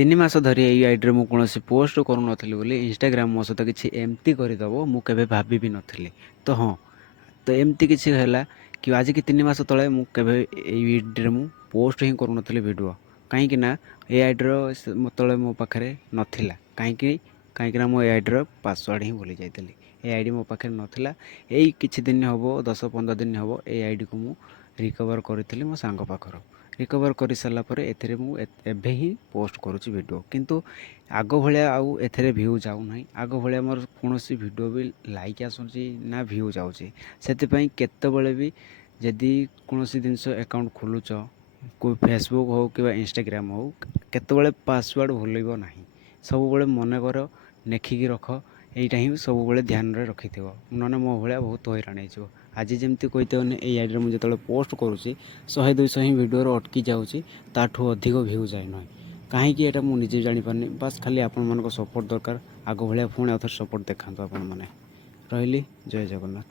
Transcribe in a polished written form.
3 ମାସ ଧରି ଏଇ ଆଇଡ଼ିରେ ମୁଁ କୌଣସି ପୋଷ୍ଟ କରୁନଥିଲି ବୋଲି ଇନଷ୍ଟାଗ୍ରାମ୍ ମୋ ସହିତ କିଛି ଏମିତି କରିଦେବ ମୁଁ କେବେ ଭାବି ବି ନଥିଲି। ତ ହଁ, ତ ଏମିତି କିଛି ହେଲା କି ଆଜିକି 3 ମାସ ତଳେ ମୁଁ କେବେ ଏଇ ଆଇଡ଼ିରେ ମୁଁ ପୋଷ୍ଟ ହିଁ କରୁନଥିଲି ଭିଡ଼ିଓ। କାହିଁକି ନା ଏ ଆଇଡ଼ିର ତଳେ ମୋ ପାଖରେ ନଥିଲା। କାହିଁକିନା ମୁଁ ଏ ଆଇଡ଼ିର ପାସୱାର୍ଡ଼ ହିଁ ଭୁଲି ଯାଇଥିଲି। ଏ ଆଇଡ଼ି ମୋ ପାଖରେ ନଥିଲା। ଏଇ କିଛି ଦିନ ହେବ 10-15 ଦିନ ହେବ ଏ ଆଇଡ଼ିକୁ ମୁଁ ରିକଭର୍ କରିଥିଲି ମୋ ସାଙ୍ଗ ପାଖରୁ। ରିକଭର୍ କରିସାରିଲା ପରେ ଏଥିରେ ମୁଁ ଏବେ ହିଁ ପୋଷ୍ଟ କରୁଛି ଭିଡ଼ିଓ। କିନ୍ତୁ ଆଗ ଭଳିଆ ଆଉ ଏଥିରେ ଭିଉ ଯାଉନାହିଁ। ଆଗ ଭଳିଆ ମୋର କୌଣସି ଭିଡ଼ିଓ ବି ଲାଇକ୍ ଆସୁଛି ନା ଭିଉ ଯାଉଛି। ସେଥିପାଇଁ କେତେବେଳେ ବି ଯଦି କୌଣସି ଜିନିଷ ଆକାଉଣ୍ଟ ଖୋଲୁଛ, ଫେସବୁକ୍ ହଉ କିମ୍ବା ଇନଷ୍ଟାଗ୍ରାମ୍ ହଉ, କେତେବେଳେ ପାସୱାର୍ଡ଼ ଭୁଲିବ ନାହିଁ। ସବୁବେଳେ ମନେ କର, ଲେଖିକି ରଖ। ଏଇଟା ହିଁ ସବୁବେଳେ ଧ୍ୟାନରେ ରଖିଥିବ, ନହେଲେ ମୋ ଭଳିଆ ବହୁତ ହଇରାଣ ହେଇଯିବ। ଆଜି ଯେମିତି କହିତେଉନି ଏଇ ଆଇଡ଼ିରେ ମୁଁ ଯେତେବେଳେ ପୋଷ୍ଟ କରୁଛି 100-200 ହିଁ ଭିଡ଼ିଓର ଅଟକି ଯାଉଛି, ତାଠୁ ଅଧିକ ଭିଉ ଯାଇନାହିଁ। କାହିଁକି ଏଇଟା ମୁଁ ନିଜେ ଜାଣିପାରୁନି। ବାସ୍ ଖାଲି ଆପଣମାନଙ୍କ ସପୋର୍ଟ ଦରକାର। ଆଗ ଭଳିଆ ପୁଣି ଆଉଥରେ ସପୋର୍ଟ ଦେଖାନ୍ତୁ ଆପଣମାନେ। ରହିଲି, ଜୟ ଜଗନ୍ନାଥ।